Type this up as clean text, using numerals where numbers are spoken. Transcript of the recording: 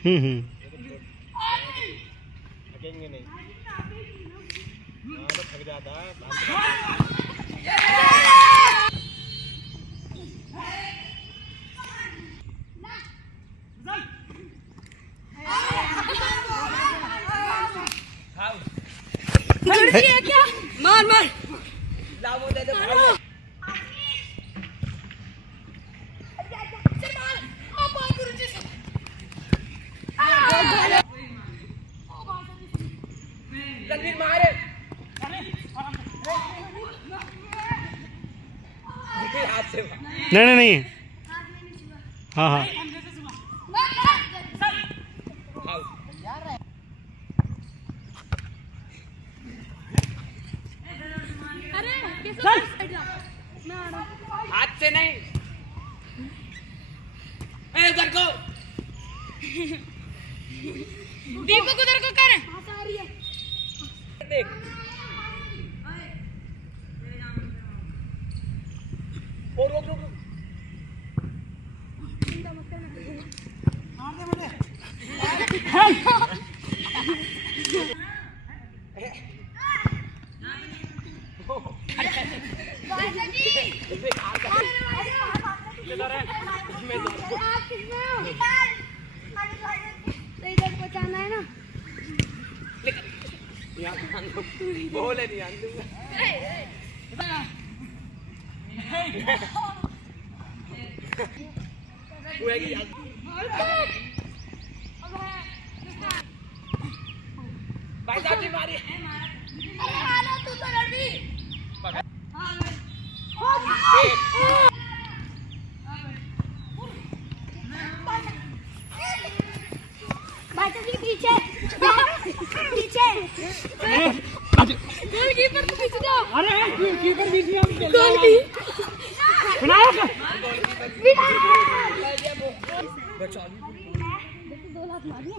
थकेंगे नहीं। तो थक जाता है। है क्या? मार मार लाओ दे दे। रणवीर मारे। हाथ से नहीं नहीं हाँ हाँ हाथ से नहीं। उधर को दीपक उधर को कर। देख और रोक रोक इधर पहुंचाना है ना। बोले नहीं आन दूंगा। भाई साहब जी मारी। तू तो लड़ी। भाई साहब जी पीछे पीछे गोलकीपर को पीछे जाओ। अरे कीपर पीछे दो लाख मारिए।